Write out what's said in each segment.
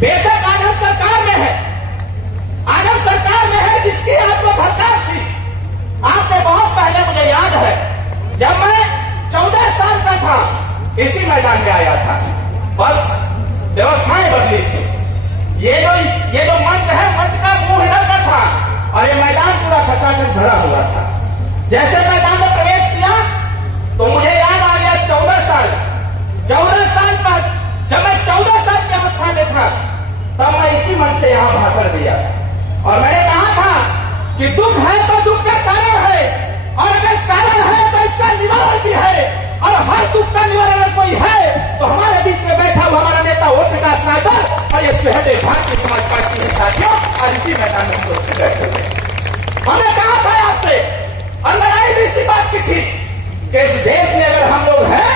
बेशक आज हम सरकार में है, आज हम सरकार में है जिसकी आपको भरकार थी। आपने बहुत पहले, मुझे याद है, जब मैं 14 साल का था इसी मैदान में आया था, बस व्यवस्थाएं बदली थी। ये जो मंच है, मंच का मुंह इधर का था और ये मैदान पूरा खचाखच भरा हुआ था। जैसे मैदान में प्रवेश किया तो मुझे याद आ गया 14 साल बाद, जब मैं 14 साल की अवस्था में था तब मैं इसी मंच से यहां भाषण दिया और मैंने कहा था कि दुख है तो दुख का कारण है, और अगर कारण है तो इसका निवारण भी है, और हर दुख का निवारण कोई है तो हमारे बीच में बैठा हुआ हमारा नेता ओम प्रकाश राजभर और ये सुहेलदेव भारतीय समाज पार्टी के साथियों और इसी मैदान में हम बैठे हुए। हमने कहा था आपसे और लड़ाई भी इसी बात की थी कि इस देश में अगर हम लोग हैं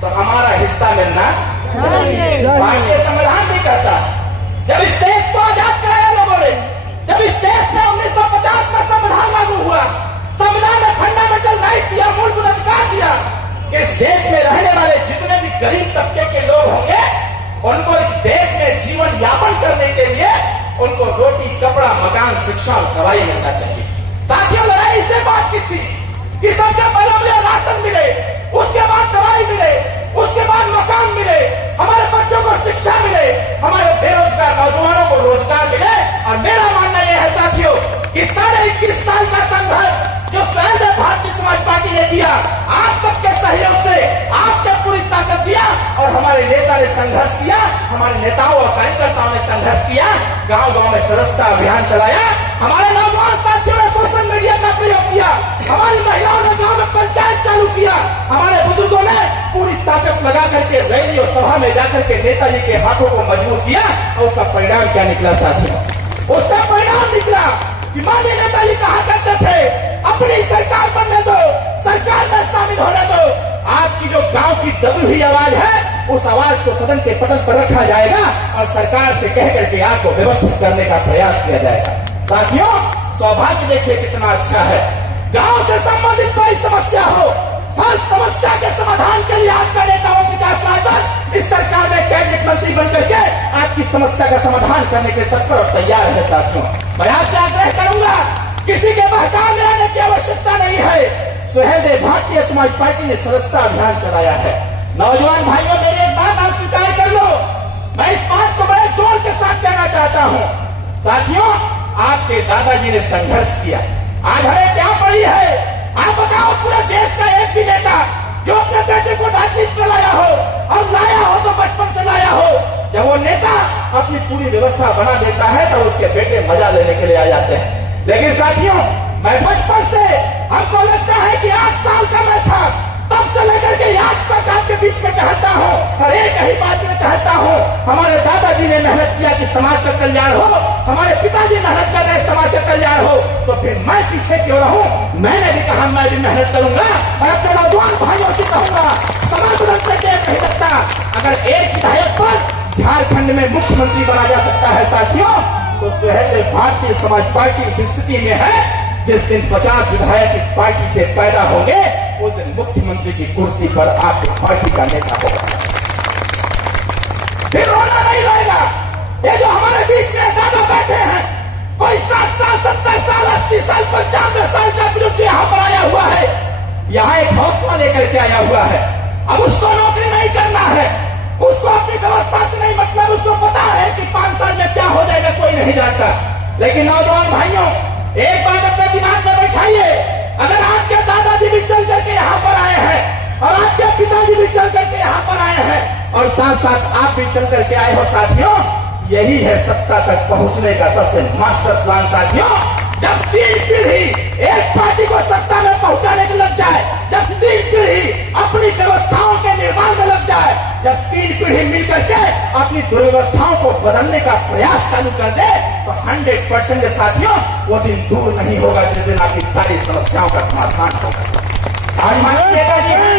तो हमारा हिस्सा मिलना भारतीय संविधान भी कहता है। जब इस देश को आजाद कराया लोगों ने, जब इस देश में 1950 में संविधान लागू हुआ, संविधान ने फंडामेंटल राइट दिया, मूलभूत अधिकार दिया कि इस देश में रहने वाले जितने भी गरीब तबके के लोग होंगे उनको इस देश में जीवन यापन करने के लिए उनको रोटी, कपड़ा, मकान, शिक्षा और दवाई मिलना चाहिए। साथियों, लड़ाई इससे बात की थी कि सबसे पहले मुझे राशन मिले, उसके बाद दवाई मिले, उसके बाद मकान मिले, हमारे बच्चों को शिक्षा मिले, हमारे बेरोजगार नौजवानों को रोजगार मिले। और मेरा मानना यह है साथियों कि 21.5 साल का संघर्ष जो सुहेलदेव भारतीय समाज पार्टी ने किया, आप सबके सहयोग से आपने पूरी ताकत दिया और हमारे नेता ने संघर्ष किया, हमारे नेताओं और कार्यकर्ताओं ने संघर्ष किया, गांव-गांव में सदस्यता अभियान चलाया, हमारे नौजवान साथियों ने सोशल मीडिया का प्रयोग किया, हमारी महिलाओं ने गांव में पंचायत चालू किया, हमारे बुजुर्गों ने पूरी ताकत लगा करके रैली और सभा में जाकर के नेताजी के हाथों को मजबूत किया। और उसका परिणाम क्या निकला साथियों? उसका परिणाम निकला कि माननीय नेताजी कहा करते थे, अपनी सरकार बनने दो, सरकार में शामिल होने दो, आपकी जो गांव की दबी हुई आवाज है उस आवाज को सदन के पटल पर रखा जाएगा और सरकार से कह करके आपको व्यवस्थित करने का प्रयास किया जाएगा। साथियों, सौभाग्य देखिए कितना अच्छा है, गांव से संबंधित कोई समस्या हो, हर समस्या के समाधान के लिए आपका नेता ओम प्रकाश राजभर इस सरकार में कैबिनेट मंत्री बनकर के आपकी समस्या का समाधान करने के तत्पर और तैयार है। साथियों, मैं आपसे आग्रह करूंगा, किसी के बहकावे में आने की आवश्यकता नहीं है। सुहेलदेव भारतीय समाज पार्टी ने सदस्यता अभियान चलाया है। नौजवान भाइयों, मेरी एक बात आप स्वीकार कर लो, मैं इस बात को बड़े जोर के साथ कहना चाहता हूं। साथियों, आपके दादाजी ने संघर्ष किया, आज हमें क्या पड़ी है? आप बताओ, पूरे देश का एक भी नेता जो अपने बेटे को राजनीति में लाया हो, और लाया हो तो बचपन से लाया हो, जब वो नेता अपनी पूरी व्यवस्था बना देता है तो उसके बेटे मजा लेने के लिए आ जाते हैं। लेकिन साथियों, मैं बचपन से, हमको लगता है कि 8 साल का मैं था, तब से लेकर के आज तक आपके बीच में टहलता हूँ और एक ही बात में कहता हूँ, हमारे दादाजी ने मेहनत किया कि समाज का कल्याण हो, हमारे पिताजी मेहनत कर रहे समाज का कल्याण हो, तो फिर मैं पीछे क्यों रहूं? मैंने भी कहा मैं भी मेहनत करूंगा और अपने नौजवान भाइयों से कहूंगा, समाज बदलते देर नहीं लगता। अगर एक विधायक पर झारखंड में मुख्यमंत्री बना जा सकता है साथियों, तो सुहेलदेव भारतीय समाज पार्टी उस स्थिति में है जिस दिन 50 विधायक इस पार्टी से पैदा होंगे उस दिन मुख्यमंत्री की कुर्सी पर आपकी पार्टी का नेता होगा। फिर रोना नहीं रहेगा। ये जो हमारे बीच में दादा बैठे हैं, कोई 60 साल, 70 साल, 80 साल, 95 साल का बुजुर्ग यहाँ पर आया हुआ है, यहाँ एक हौसला लेकर के आया हुआ है। अब उसको नौकरी नहीं करना है, उसको अपनी व्यवस्था से नहीं मतलब, उसको पता है कि 5 साल में क्या हो जाएगा कोई नहीं जानता। लेकिन नौजवान भाइयों, एक बात अपने दिमाग में बैठाइए, अगर आपके दादाजी भी चल करके यहाँ पर आए हैं और आपके पिताजी भी चल करके यहाँ पर आए हैं और साथ साथ आप भी चल करके आए हो साथियों, यही है सत्ता तक पहुंचने का सबसे मास्टर प्लान साथियों। जब 3 पीढ़ी एक पार्टी को सत्ता में पहुंचाने में लग जाए, जब 3 पीढ़ी अपनी व्यवस्थाओं के निर्माण में लग जाए, जब 3 पीढ़ी मिलकर के अपनी दुर्व्यवस्थाओं को बदलने का प्रयास चालू कर दे, तो 100% साथियों वो दिन दूर नहीं होगा जिस दिन आपकी सारी समस्याओं का समाधान होगा। आज माननीय नेताजी हैं,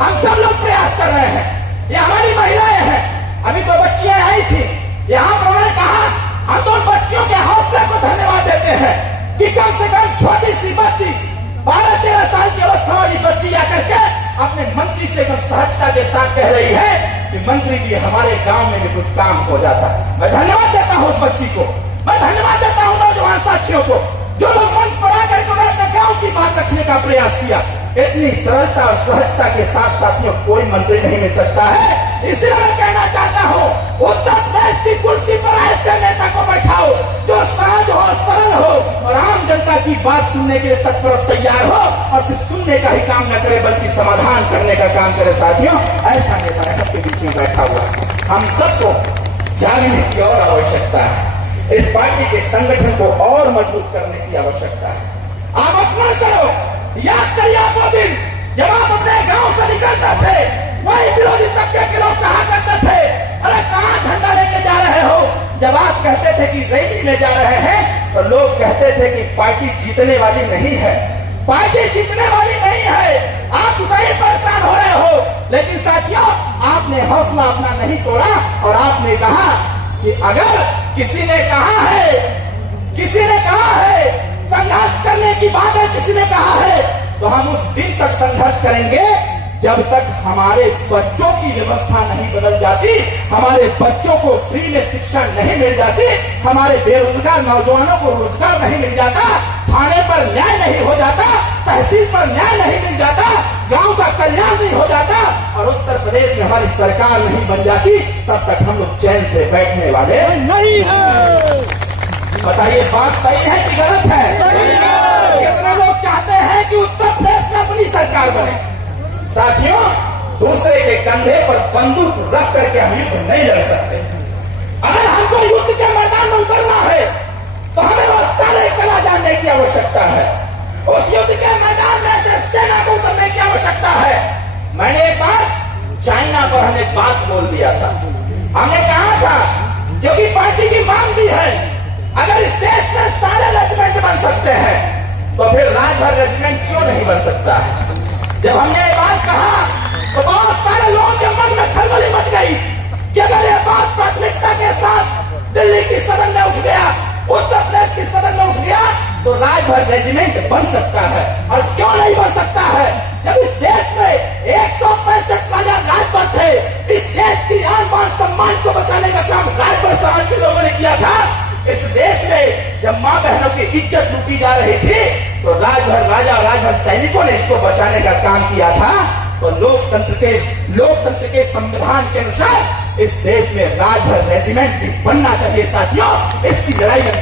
हम सब लोग प्रयास कर रहे हैं, ये हमारी महिलाएं हैं, अभी तो बच्चियां आई थी, यहाँ पर उन्होंने कहा, हम तो बच्चियों के हौसले को धन्यवाद देते हैं कि कम से कम छोटी सी बच्ची 12-13 साल की अवस्था वाली बच्ची आकर के अपने मंत्री से एकदम सहजता के साथ कह रही है कि मंत्री जी हमारे गांव में भी कुछ काम हो जाता है। मैं धन्यवाद देशवासी को, मैं धन्यवाद देता हूं नौजवान साथियों को जो लोग मंच पर आकर के अपने गांव की बात रखने का प्रयास किया। इतनी सरलता और सहजता के साथ साथियों कोई मंत्री नहीं मिल सकता है। इसलिए मैं कहना चाहता हूं उत्तर प्रदेश की कुर्सी पर ऐसे नेता को बैठाओ जो सहज हो, सरल हो और आम जनता की बात सुनने के लिए तत्पर तैयार हो और सिर्फ सुनने का ही काम न करे बल्कि समाधान करने का काम करे। साथियों ऐसा नेता सबके बीच में बैठा हुआ हम सबको जागने की और आवश्यकता है। इस पार्टी के संगठन को और मजबूत करने की आवश्यकता है। आप स्मरण करो, याद करिए आप वो दिन जब आप अपने गांव से निकलते थे, वही विरोधी तबके के लोग कहा करते थे अरे कहां झंडा लेके जा रहे हो। जब आप कहते थे कि रैली में जा रहे हैं तो लोग कहते थे कि पार्टी जीतने वाली नहीं है, पार्टी जीतने वाली नहीं है, आप वही परेशान हो रहे हो। लेकिन साथियों आपने हौसला अपना नहीं तोड़ा और आपने कहा कि अगर किसी ने कहा है संघर्ष करने की बात है, किसी ने कहा है तो हम उस दिन तक संघर्ष करेंगे जब तक हमारे बच्चों की व्यवस्था नहीं बदल जाती, हमारे बच्चों को फ्री में शिक्षा नहीं मिल जाती, हमारे बेरोजगार नौजवानों को रोजगार नहीं मिल जाता, थाने पर न्याय नहीं हो जाता, तहसील पर न्याय नहीं मिल जाता, गांव का कल्याण नहीं हो जाता और उत्तर प्रदेश में हमारी सरकार नहीं बन जाती, तब तक हम लोग चैन से बैठने वाले नहीं है। बताइए बात सही है कि गलत है? कितने लोग चाहते हैं कि उत्तर प्रदेश में अपनी सरकार बने? साथियों दूसरे के कंधे पर बंदूक रख करके हम युद्ध नहीं लड़ सकते। अगर हमको युद्ध के मैदान में उतरना है तो हमें वो सारे कला जानने की आवश्यकता है। उस युद्ध के मैदान में से सेना को उतरने की आवश्यकता है। मैंने एक बार चाइना पर हमने बात बोल दिया था, हमने कहा था क्योंकि पार्टी की मांग भी है अगर इस देश में सारे रेजिमेंट बन सकते हैं तो फिर राजभर रेजिमेंट क्यों नहीं बन सकता है। जब हमने ये बात कहा तो बहुत सारे लोगों के मन में खलबली मच गई कि अगर ये बात प्राथमिकता के साथ दिल्ली की सदन में उठ गया, उत्तर प्रदेश की सदन में उठ गया तो राजभर रेजिमेंट बन सकता है। और क्यों नहीं बन सकता है जब इस देश में 165 राजा राजभर थे। इस देश की आन बान सम्मान को बचाने का काम राजभर समाज के लोगों ने किया था। इस देश में जब माँ बहनों की इज्जत लूटी जा रही थी तो राजभर राजा और राजभर सैनिकों ने इसको बचाने का काम किया था। तो लोकतंत्र के संविधान के अनुसार इस देश में राजभर रेजिमेंट भी बनना चाहिए। साथियों इसकी लड़ाई में